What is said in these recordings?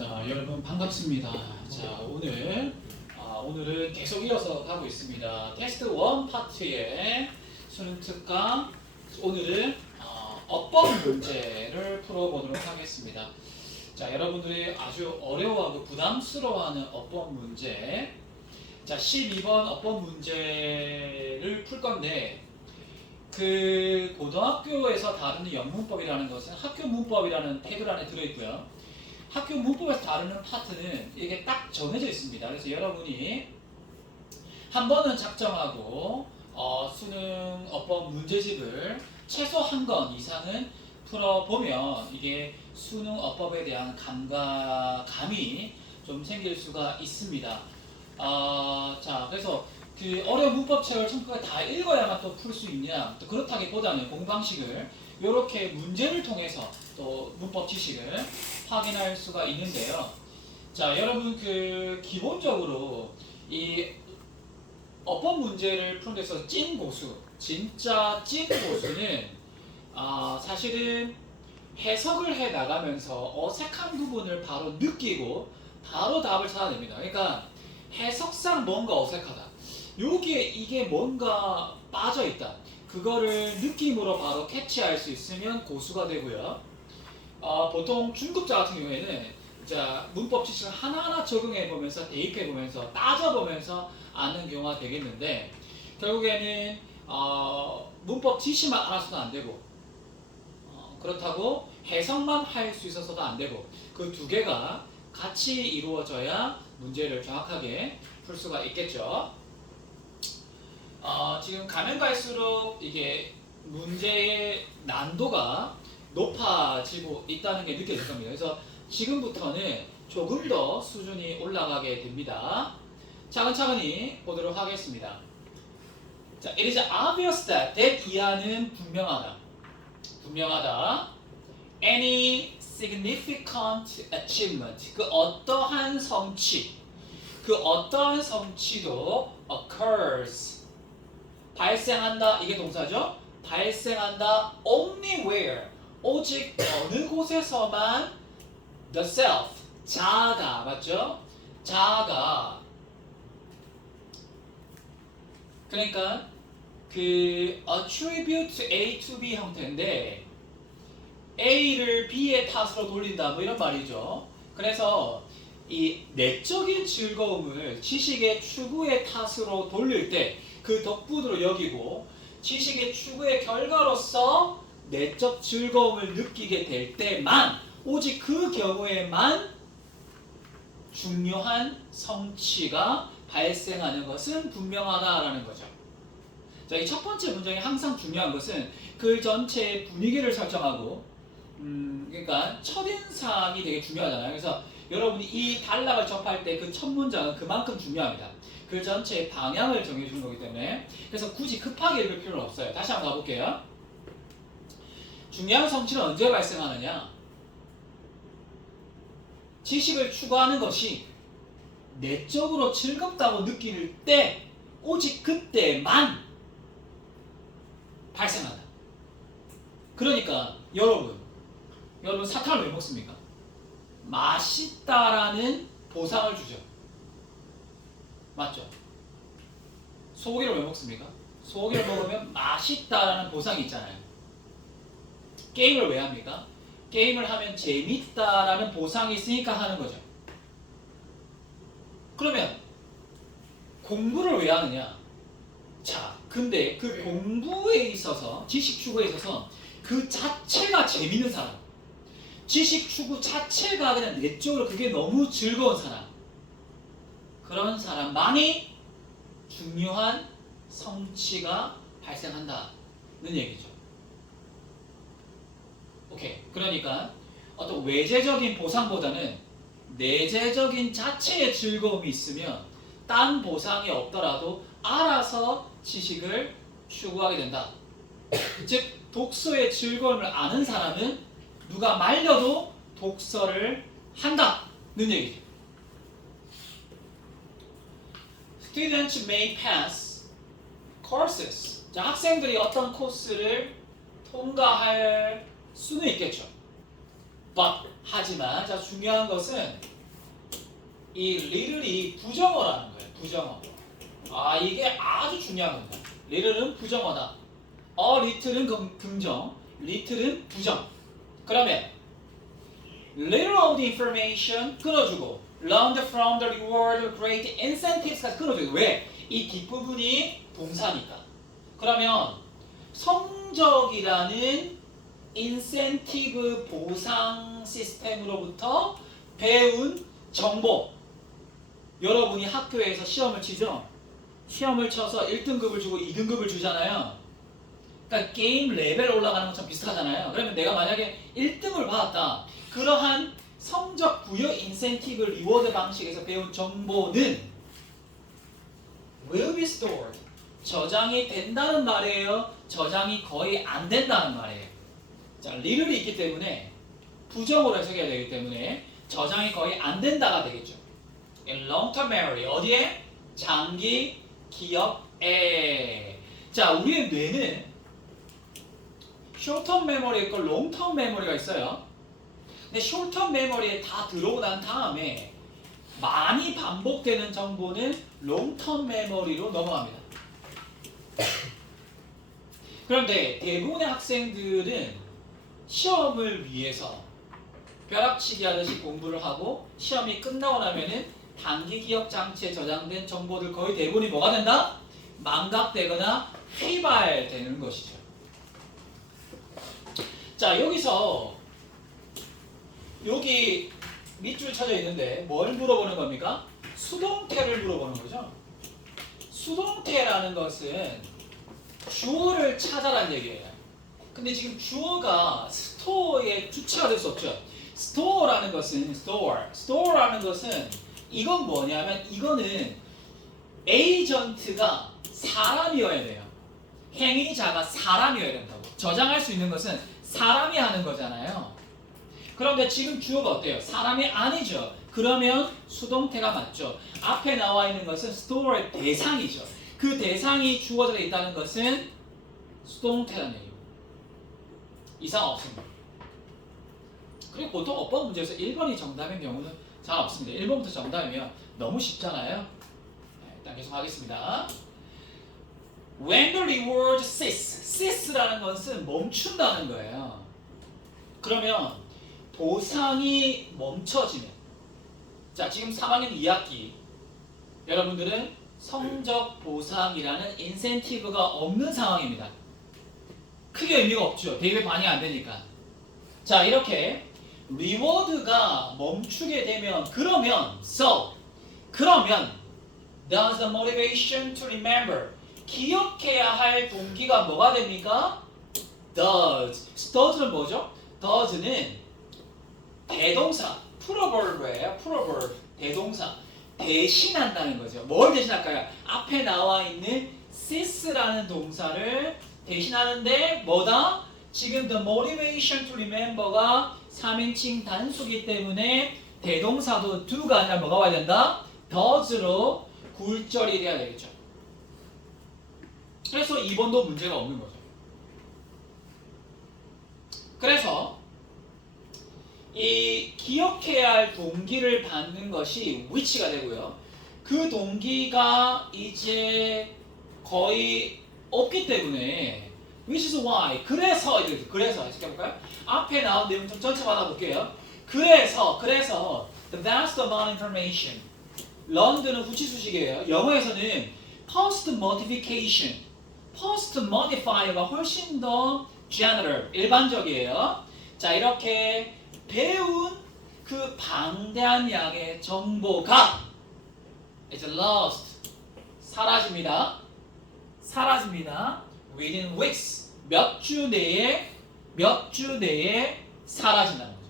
자, 여러분 반갑습니다. 자, 오늘은 계속 이어서 가고 있습니다. 테스트 1 파트의 수능 특강. 오늘은 어법 문제를 풀어보도록 하겠습니다. 자, 여러분들이 아주 어려워하고 부담스러워하는 어법 문제. 자, 12번 어법 문제를 풀 건데, 그 고등학교에서 다루는 영문법이라는 것은 학교 문법이라는 태그 안에 들어있고요. 학교 문법에서 다루는 파트는 이게 딱 정해져 있습니다. 그래서 여러분이 한 번은 작정하고 수능 어법 문제집을 최소 한 권 이상은 풀어보면 이게 수능 어법에 대한 감이 좀 생길 수가 있습니다. 자, 그래서 그 어려운 문법책을 전부 다 읽어야만 또 풀 수 있냐, 또 그렇다기보다는 공방식을 이렇게 문제를 통해서 또 문법 지식을 확인할 수가 있는데요. 자, 여러분 그 기본적으로 이 어법 문제를 푸는 데서 찐 고수, 진짜 찐 고수는 사실은 해석을 해 나가면서 어색한 부분을 바로 느끼고 바로 답을 찾아냅니다. 그러니까 해석상 뭔가 어색하다, 이게 뭔가 빠져있다, 그거를 느낌으로 바로 캐치할 수 있으면 고수가 되고요. 보통 중급자 같은 경우에는 자, 문법 지식을 하나하나 적용해보면서 대입해보면서 따져보면서 아는 경우가 되겠는데, 결국에는 문법 지식만 알아서도 안 되고 그렇다고 해석만 할 수 있어서도 안 되고, 그 두 개가 같이 이루어져야 문제를 정확하게 풀 수가 있겠죠. 지금 가면 갈수록 이게 문제의 난도가 높아지고 있다는 게 느껴질 겁니다. 그래서 지금부터는 조금 더 수준이 올라가게 됩니다. 차근차근히 보도록 하겠습니다. 자, it is obvious that 이하는 분명하다. Any significant achievement, 그 어떠한 성취도 occurs, 발생한다, 이게 동사죠. 발생한다 only where, 오직 어느 곳에서만 the self, 자아가, 맞죠? 자아가, 그러니까 그 attribute A to B 형태인데 A를 B의 탓으로 돌린다, 뭐 이런 말이죠. 그래서 이 내적인 즐거움을 지식의 추구의 탓으로 돌릴 때 그 덕분으로 여기고, 지식의 추구의 결과로서 내적 즐거움을 느끼게 될 때만, 오직 그 경우에만 중요한 성취가 발생하는 것은 분명하다라는 거죠. 자, 이 첫 번째 문장이 항상 중요한 것은 그 전체의 분위기를 설정하고, 그러니까 첫인상이 되게 중요하잖아요. 그래서 여러분이 이 단락을 접할 때 그 첫 문장은 그만큼 중요합니다. 그 전체의 방향을 정해주는 거기 때문에. 그래서 굳이 급하게 읽을 필요는 없어요. 다시 한번 가볼게요. 중요한 성취는 언제 발생하느냐? 지식을 추구하는 것이 내적으로 즐겁다고 느낄 때, 오직 그때만 발생한다. 그러니까 여러분 사탕을 왜 먹습니까? 맛있다라는 보상을 주죠. 맞죠? 소고기를 왜 먹습니까? 소고기를 먹으면 맛있다라는 보상이 있잖아요. 게임을 왜 합니까? 게임을 하면 재밌다라는 보상이 있으니까 하는 거죠. 그러면 공부를 왜 하느냐? 자, 근데 그 공부에 있어서, 지식 추구에 있어서 그 자체가 재밌는 사람, 지식 추구 자체가 그냥 내적으로 그게 너무 즐거운 사람, 그런 사람만이 중요한 성취가 발생한다는 얘기죠. 오케이. 그러니까 어떤 외재적인 보상보다는 내재적인 자체의 즐거움이 있으면 딴 보상이 없더라도 알아서 지식을 추구하게 된다. 즉, 독서의 즐거움을 아는 사람은 누가 말려도 독서를 한다는 얘기죠. Students may pass courses. 자, 학생들이 어떤 코스를 통과할 수는 있겠죠. But, 하지만, 자, 중요한 것은 이 little이 부정어라는 거예요. 부정어. 아, 이게 아주 중요한 겁니다. little은 부정어다. little은 긍정, little은 부정. 그러면 little of the information 끊어주고 learned from the reward of great incentives까지 끊어주고. 왜? 이 뒷부분이 동사니까. 그러면 성적이라는 인센티브 보상 시스템으로부터 배운 정보. 여러분이 학교에서 시험을 치죠? 시험을 쳐서 1등급을 주고 2등급을 주잖아요. 그러니까 게임 레벨 올라가는 것처럼 비슷하잖아요. 그러면 내가 만약에 1등을 받았다. 그러한 성적 부여 인센티브 리워드 방식에서 배운 정보는 will be stored. 저장이 된다는 말이에요. 저장이 거의 안 된다는 말이에요. 자, little이 있기 때문에 부정으로 해석해야 되기 때문에 저장이 거의 안 된다가 되겠죠. In long-term memory. 어디에? 장기 기억에. 자, 우리의 뇌는 short-term memory 있고 long-term memory가 있어요. 근데 short-term memory에 다 들어오고 난 다음에 많이 반복되는 정보는 long-term memory로 넘어갑니다. 그런데 대부분의 학생들은 시험을 위해서 벼락치기 하듯이 공부를 하고 시험이 끝나고 나면은 단기 기억 장치에 저장된 정보들 거의 대부분이 뭐가 된다? 망각되거나 휘발되는 것이죠. 자, 여기서 여기 밑줄 쳐져 있는데 뭘 물어보는 겁니까? 수동태를 물어보는 거죠. 수동태라는 것은 주어를 찾아라는 얘기예요. 근데 지금 주어가 스토어의 주체가 될 수 없죠. 스토어라는 것은 스토어라는 것은 이건 뭐냐면 이거는 에이전트가 사람이어야 돼요. 행위자가 사람이어야 된다고. 저장할 수 있는 것은 사람이 하는 거잖아요. 그런데 지금 주어가 어때요? 사람이 아니죠. 그러면 수동태가 맞죠. 앞에 나와 있는 것은 스토어의 대상이죠. 그 대상이 주어져 있다는 것은 수동태라는 얘기입니다. 이상 없습니다. 그리고 보통 어법 문제에서 1번이 정답인 경우는 잘 없습니다. 1번부터 정답이면 너무 쉽잖아요. 네, 일단 계속 하겠습니다. When the reward cease라는 것은 멈춘다는 거예요. 그러면 보상이 멈춰지면, 자, 지금 3학년 2학기 여러분들은 성적 보상이라는 인센티브가 없는 상황입니다. 크게 의미가 없죠. 대입에 반영이 안 되니까. 자, 이렇게 리워드가 멈추게 되면 그러면 does the motivation to remember 기억해야 할 동기가 뭐가 됩니까? does는 뭐죠? does는 대동사 프로벌브예요. 프로벌브 대동사 대신한다는 거죠. 뭘 대신할까요? 앞에 나와 있는 cease라는 동사를 대신하는데 뭐다? 지금 the motivation to remember가 3인칭 단수기 때문에 대동사도 do가 아니라 뭐가 와야 된다? does로 굴절이 돼야 되겠죠. 그래서 2번도 문제가 없는 거죠. 그래서 이 기억해야 할 동기를 받는 것이 which가 되고요. 그 동기가 이제 거의 없기 때문에 which is why. 그래서 해석해볼까요? 앞에 나온 내용 좀 전체 받아볼게요. 그래서 the vast amount of information. learned는 후치수식이에요. 영어에서는 post modifier가 훨씬 더 general, 일반적이에요. 자, 이렇게 배운 그 방대한 양의 정보가 is lost, 사라집니다. within weeks, 몇 주 내에 사라진다는 거죠.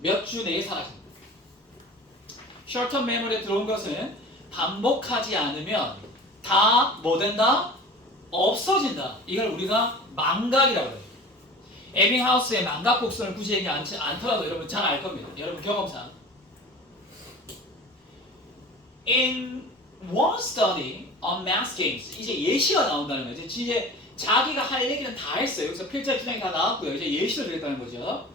몇 주 내에 사라진다. short-term memory에 들어온 것은 반복하지 않으면 다 뭐 된다? 없어진다. 이걸 우리가 망각이라고 해요. 에빙하우스의 망각 곡선을 굳이 얘기하지 않더라도 여러분 잘 알 겁니다. 여러분 경험상. In one study on math games, 이제 예시가 나온다는 거죠. 이제 자기가 할 얘기는 다 했어요. 여기서 필자 진행이 다 나왔고요. 이제 예시를 드렸다는 거죠.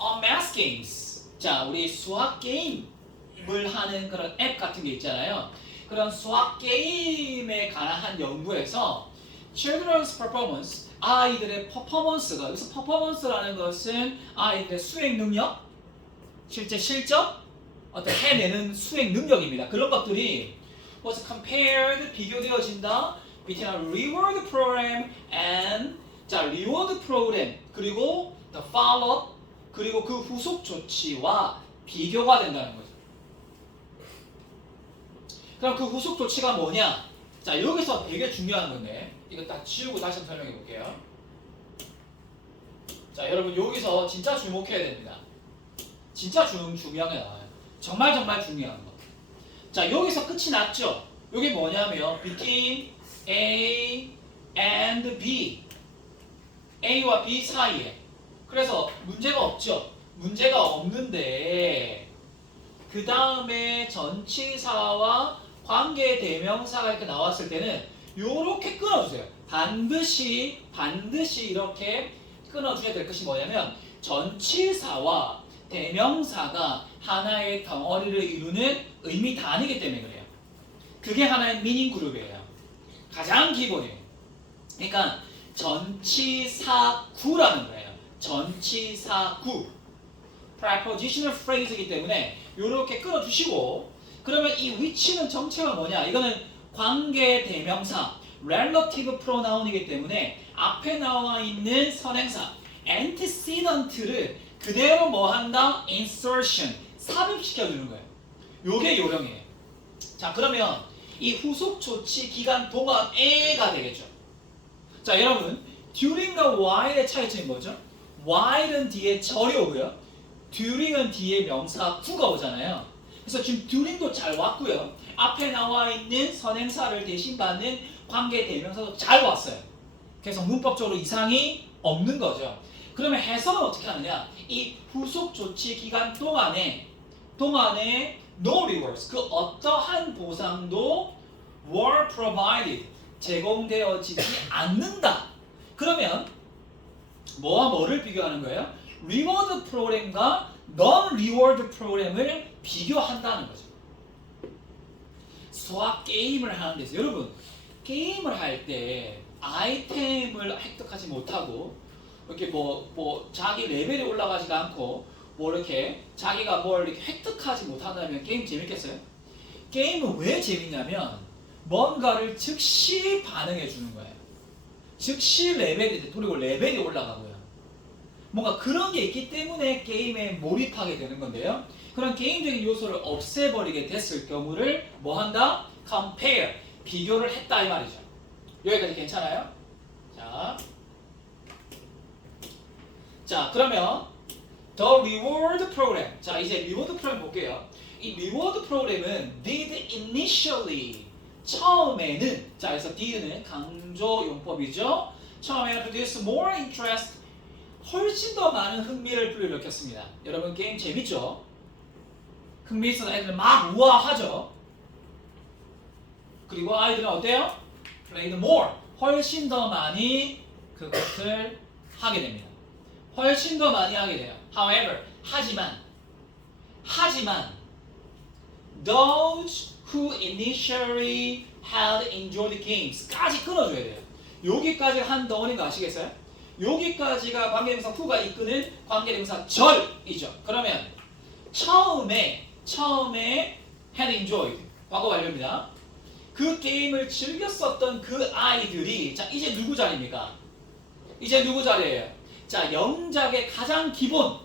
On math games. 자, 우리 수학 게임 수학을 하는 그런 앱 같은 게 있잖아요. 그런 수학 게임에 관한 연구에서 children's performance, 아이들의 퍼포먼스가, 여기서 퍼포먼스라는 것은 아이들의 수행 능력, 실제 실적, 어떤 해내는 수행 능력입니다. 그런 것들이 was compared, 비교되어진다 between a reward program and, 자, 리워드 프로그램 그리고 the follow-up 그리고 그 후속 조치와 비교가 된다는 거죠. 그럼 그 후속 조치가 뭐냐? 자, 여기서 되게 중요한 건데 이거 딱 지우고 다시 한번 설명해 볼게요. 자, 여러분 여기서 진짜 주목해야 됩니다. 진짜 중요한 게 나와요. 정말 중요한 거. 자, 여기서 끝이 났죠? 이게 뭐냐면 between A and B, A와 B 사이에. 그래서 문제가 없죠? 문제가 없는데 그 다음에 전치사와 관계 대명사가 이렇게 나왔을 때는 요렇게 끊어주세요. 반드시 이렇게 끊어줘야 될 것이 뭐냐면 전치사와 대명사가 하나의 덩어리를 이루는 의미 단위이기 때문에 그래요. 그게 하나의 미닝 그룹이에요. 가장 기본이에요. 그러니까 전치사구라는 거예요. 전치사구. prepositional phrase이기 때문에 이렇게 끊어주시고, 그러면 이 which는 정체가 뭐냐? 이거는 관계 대명사 relative pronoun이기 때문에 앞에 나와 있는 선행사 antecedent를 그대로 뭐 한다? insertion, 삽입시켜주는 거예요. 요게 요령이에요. 자, 그러면 이 후속 조치 기간 동안에가 되겠죠. 자, 여러분 during과 while의 차이점이 뭐죠? while은 뒤에 절이 오고요. during은 뒤에 명사 구가 오잖아요. 그래서 지금 during도 잘 왔고요. 앞에 나와 있는 선행사를 대신 받는 관계 대명사도 잘 왔어요. 그래서 문법적으로 이상이 없는 거죠. 그러면 해석은 어떻게 하느냐? 이 후속 조치 기간 동안에 no rewards, 그 어떠한 보상도 were provided, 제공되어지지 않는다. 그러면 뭐와 뭐를 비교하는 거예요? 리워드 프로그램과 non 리워드 프로그램을 비교한다는 거죠. 수학 게임을 하는 데서 여러분 게임을 할 때 아이템을 획득하지 못하고 이렇게 뭐 자기 레벨이 올라가지도 않고 뭐 이렇게 자기가 뭘 이렇게 획득하지 못한다면 게임 재밌겠어요? 게임은 왜 재밌냐면 뭔가를 즉시 반응해 주는 거예요. 즉시 레벨이 그리고 레벨이 올라가고요. 뭔가 그런 게 있기 때문에 게임에 몰입하게 되는 건데요. 그런 게임적인 요소를 없애버리게 됐을 경우를 뭐 한다? compare, 비교를 했다 이 말이죠. 여기까지 괜찮아요? 자, 그러면 the reward program. 자, 이제 리워드 프로그램 볼게요. 이 리워드 프로그램은 did initially, 처음에는, 자, 그래서 did는 강조 용법이죠. 처음에는 produce more interest, 훨씬 더 많은 흥미를 불러일으켰습니다. 여러분 게임 재밌죠? 흥미 있어서 애들 막 우아하죠? 그리고 아이들은 어때요? played more, 훨씬 더 많이 그것을 하게 됩니다. 훨씬 더 많이 하게 돼요. However, 하지만 those who initially had enjoyed the games 까지 끊어줘야 돼요. 여기까지 한 덩어리인 거 아시겠어요? 여기까지가 관계대명사 who가 이끄는 관계대명사 절이죠. 그러면 처음에 had enjoyed 과거 완료입니다. 그 게임을 즐겼었던 그 아이들이, 자, 이제 누구 자리입니까? 이제 누구 자리예요? 자, 영작의 가장 기본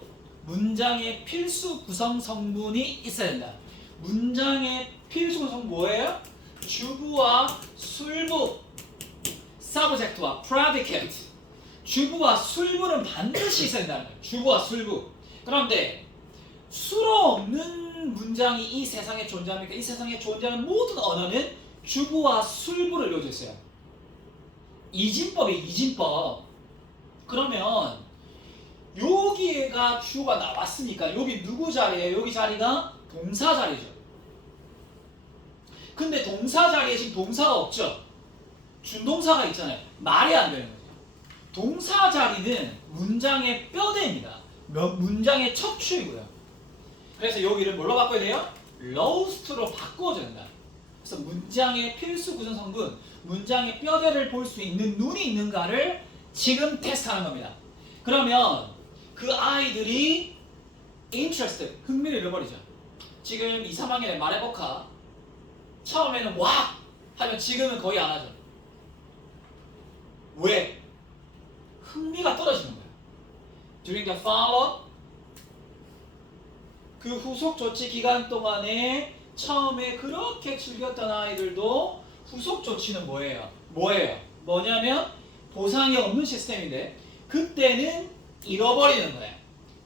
문장의 필수 구성 성분이 있어야 된다. 문장의 필수 구성 뭐예요? 주부와 술부, subject와 predicate. 주부와 술부는 반드시 있어야 된다는 거예요. 주부와 술부. 그런데 수로 없는 문장이 이 세상에 존재합니까? 이 세상에 존재하는 모든 언어는 주부와 술부를 이루어져 있어요. 이진법이에요, 이진법. 그러면 여기가 주어가 나왔으니까 여기 누구 자리예요? 여기 자리가 동사 자리죠. 근데 동사 자리에 지금 동사가 없죠. 준동사가 있잖아요. 말이 안 되는 거죠. 동사 자리는 문장의 뼈대입니다. 문장의 척추이고요. 그래서 여기를 뭘로 바꿔야 돼요? lost로 바꿔줘야 된다. 그래서 문장의 필수 구성 성분, 문장의 뼈대를 볼 수 있는 눈이 있는가를 지금 테스트하는 겁니다. 그러면 그 아이들이 interested, 흥미를 잃어버리죠. 지금 2, 3학년에 말해볼까? 처음에는 와! 하면 지금은 거의 안 하죠. 왜? 흥미가 떨어지는 거예요. During the follow-up, 그 후속 조치 기간 동안에 처음에 그렇게 즐겼던 아이들도 후속 조치는 뭐예요? 뭐냐면 보상이 없는 시스템인데 그때는 잃어버리는 거예요.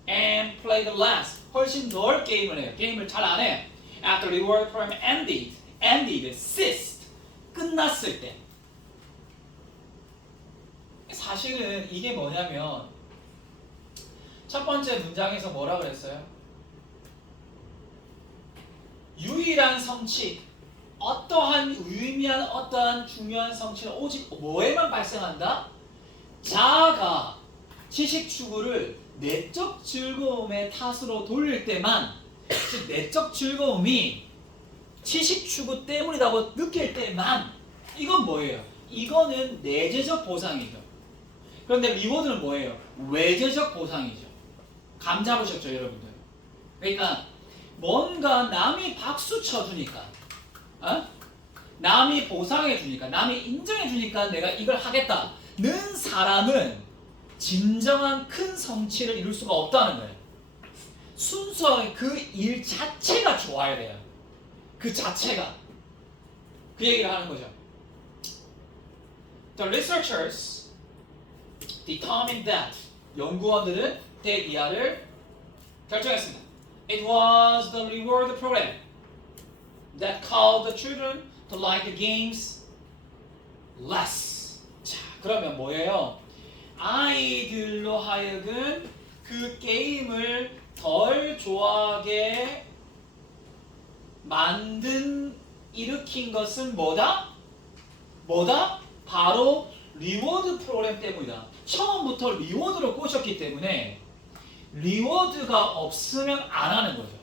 And play the less. 훨씬 덜 게임을 해요. 게임을 잘 안 해요. After the reward program ended, ceased. 끝났을 때. 사실은 이게 뭐냐면 첫 번째 문장에서 뭐라 그랬어요? 유일한 성취, 어떠한 유의미한 어떠한 중요한 성취는 오직 뭐에만 발생한다? 자아가 지식 추구를 내적 즐거움의 탓으로 돌릴 때만, 즉 내적 즐거움이 지식 추구 때문이라고 느낄 때만, 이건 뭐예요? 이거는 내재적 보상이죠. 그런데 리워드는 뭐예요? 외재적 보상이죠. 감 잡으셨죠, 여러분들? 그러니까 뭔가 남이 박수 쳐주니까, 남이 보상해주니까, 남이 인정해주니까 내가 이걸 하겠다는 사람은 진정한 큰 성취를 이룰 수가 없다는 거예요. 순수하게 그 일 자체가 좋아야 돼요. 그 자체가. 그 얘기를 하는 거죠. The researchers determined that, 연구원들은 이하를 결정했습니다. It was the reward program that caused the children to like the games less. 자, 그러면 뭐예요? 아이들로 하여금 그 게임을 덜 좋아하게 일으킨 것은 뭐다? 바로 리워드 프로그램 때문이다. 처음부터 리워드로 꼬셨기 때문에 리워드가 없으면 안 하는 거죠.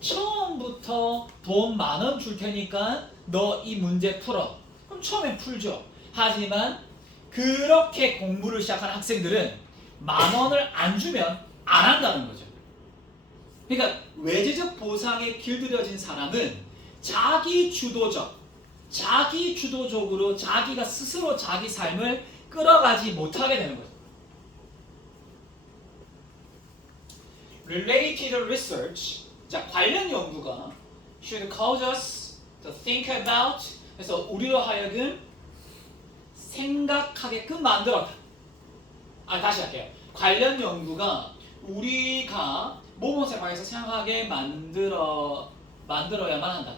처음부터 돈 10,000원 줄 테니까 너 이 문제 풀어. 그럼 처음엔 풀죠. 하지만 그렇게 공부를 시작한 학생들은 10,000원을 안 주면 안 한다는 거죠. 그러니까 외재적 보상에 길들여진 사람은 자기 주도적으로 자기가 스스로 자기 삶을 끌어가지 못하게 되는 거죠. Related research, 자, 관련 연구가 should cause us to think about, 그래서 우리로 하여금 생각하게끔 만들었다. 다시 할게요. 관련 연구가 우리가 모범생 방에서 생각하게 만들어야만 한다.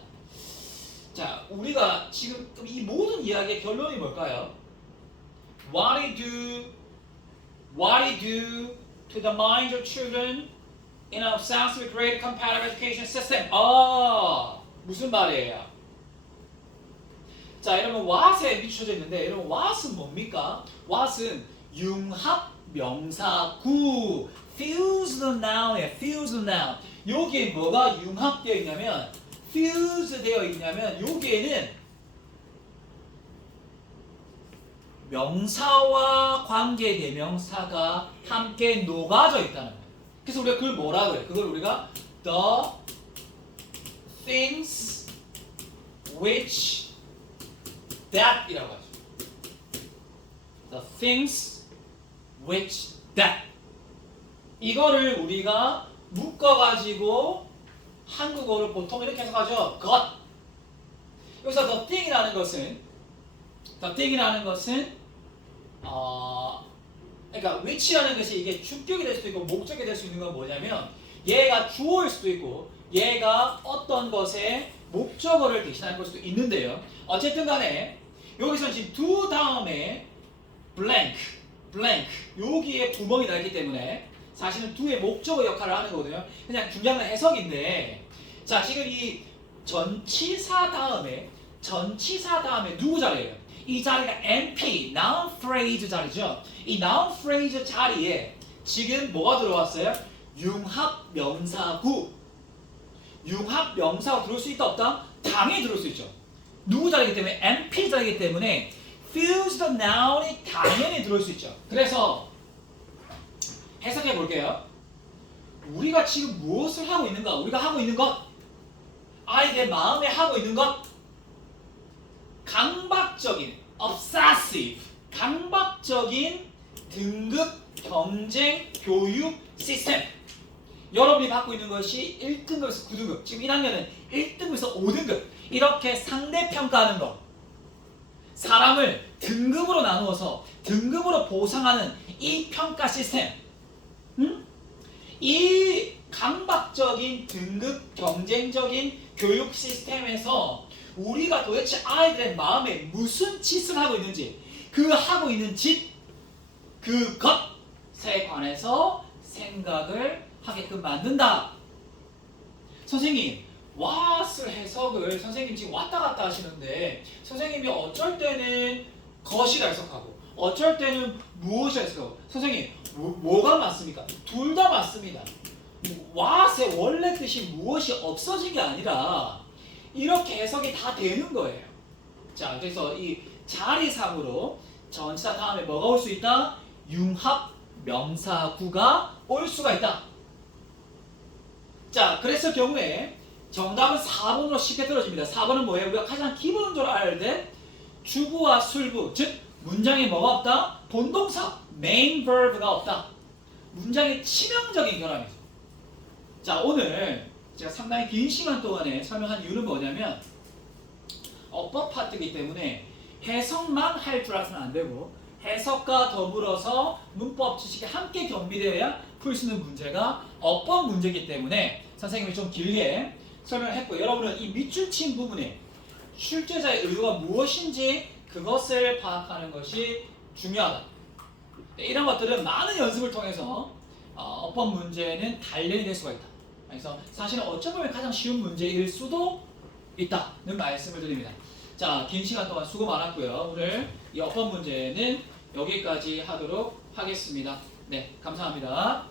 자, 우리가 지금 이 모든 이야기의 결론이 뭘까요? What it do to the minds of children in a sensitive grade comparative education system. 무슨 말이에요? 자, 여러분 what에 비춰져 있는데, 여러분 what은 뭡니까? what은 융합 명사구, fused noun이에요. fused noun. 여기에 뭐가 융합되어 있냐면, fused 되어 있냐면, 여기에는 명사와 관계대명사가 함께 녹아져 있다는 거예요. 그래서 우리가 그걸 뭐라 그래? 그걸 우리가 the things which that 이라고 하죠. the things which that. 이거를 우리가 묶어가지고 한국어를 보통 이렇게 해석하죠. 것. 여기서 the thing이라는 것은 그러니까 which라는 것이 이게 주격이 될 수도 있고 목적이 될 수 있는 건 뭐냐면 얘가 주어일 수도 있고 얘가 어떤 것의 목적어를 대신할 수도 있는데요. 어쨌든 간에 여기서 지금 do 다음에 blank 여기에 구멍이 나 있기 때문에 사실은 do의 목적어 역할을 하는 거거든요. 그냥 중요한 해석인데, 자, 지금 이 전치사 다음에 누구 자리예요? 이 자리가 NP, noun phrase 자리죠. 이 noun phrase 자리에 지금 뭐가 들어왔어요? 융합 명사구. 융합 명사가 들어올 수 있다 없다? 당연히 들어올 수 있죠. 누구 자리이기 때문에 NP 자리이기 때문에 fused noun이 당연히 들어올 수 있죠. 그래서 해석해 볼게요. 우리가 지금 무엇을 하고 있는가? 우리가 하고 있는 것, 아이들의 마음에 하고 있는 것, 강박적인 obsessive, 강박적인 등급 경쟁 교육 시스템. 여러분이 받고 있는 것이 1등급에서 9등급, 지금 1학년은 1등급에서 5등급, 이렇게 상대평가하는 것, 사람을 등급으로 나누어서 등급으로 보상하는 이 평가 시스템, 이 강박적인 등급 경쟁적인 교육 시스템에서 우리가 도대체 아이들의 마음에 무슨 짓을 하고 있는지, 그 하고 있는 짓, 그것에 관해서 생각을 하게끔 만든다. 선생님, what을 해석을 선생님 지금 왔다 갔다 하시는데 선생님이 어쩔 때는 것이라 해석하고 어쩔 때는 무엇이라 해석하고, 선생님 뭐가 맞습니까? 둘 다 맞습니다. what의 원래 뜻이 무엇이 없어진 게 아니라 이렇게 해석이 다 되는 거예요. 자, 그래서 이 자리상으로 전치사 다음에 뭐가 올 수 있다? 융합 명사구가 올 수가 있다. 자, 그랬을 경우에 정답은 4번으로 쉽게 떨어집니다. 4번은 뭐예요? 우리가 가장 기본적으로 알아야 돼. 주구와 술구, 즉 문장에 뭐가 없다? 본동사, main verb가 없다. 문장의 치명적인 결함이죠. 자, 오늘 제가 상당히 긴 시간 동안에 설명한 이유는 뭐냐면 어법 파트이기 때문에 해석만 할 줄 알아서는 안 되고 해석과 더불어서 문법 지식이 함께 겸비되어야 풀 수 있는 문제가 어법 문제이기 때문에 선생님이 좀 길게 설명을 했고, 여러분은 이 밑줄 친 부분에 출제자의 의도가 무엇인지 그것을 파악하는 것이 중요하다. 이런 것들은 많은 연습을 통해서 어법 문제는 단련이 될 수가 있다. 그래서 사실은 어쩌 보면 가장 쉬운 문제일 수도 있다는 말씀을 드립니다. 자, 긴 시간 동안 수고 많았고요. 오늘 이 어법 문제는 여기까지 하도록 하겠습니다. 네, 감사합니다.